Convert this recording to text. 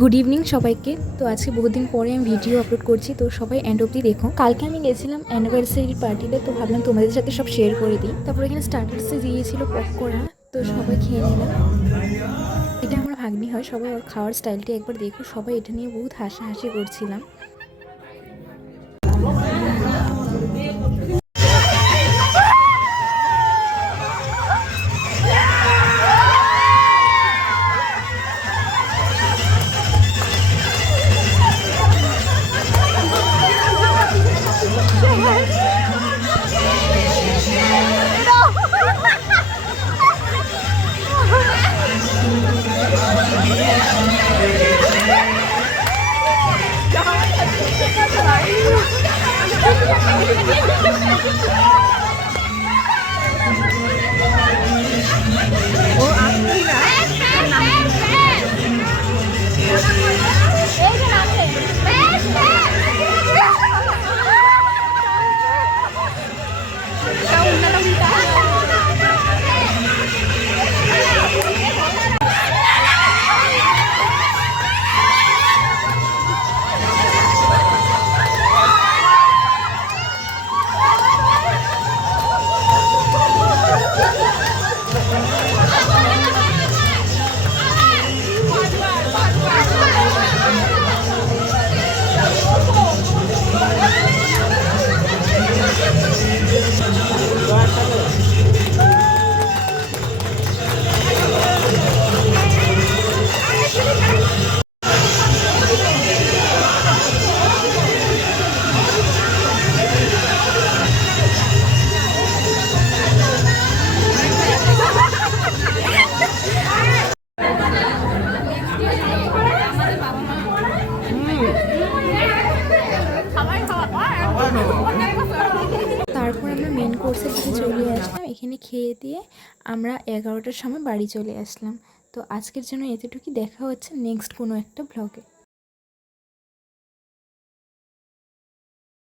Good evening সবাইকে। তো আজকে বহুদিন পরে আমি ভিডিও আপলোড করছি, তো সবাই এন্ড অবধি দেখো। কালকে আমি গেছিলাম অ্যানিভার্সারি পার্টিতে, তো ভাবলাম তোমাদের সাথে সব শেয়ার করে দিই। তারপর এখানে স্টার্টার্সে দিয়েছিল পকোড়া, তো সবাই খেয়ে নিলাম। এটা আমার ভাগ্নি হয়, সবাই ওর খাওয়ার স্টাইলটি একবার দেখো। সবাই এটা নিয়ে বহুত হাসাহাসি করছিলাম। তারপর আমরা মেন কোর্সের দিকে চলে আসলাম। এখানে খেয়ে দিয়ে আমরা 11টার সময় বাড়ি চলে আসলাম। তো আজকের জন্য এতটুকুই, দেখা হচ্ছে নেক্সট কোনো একটা ব্লগে।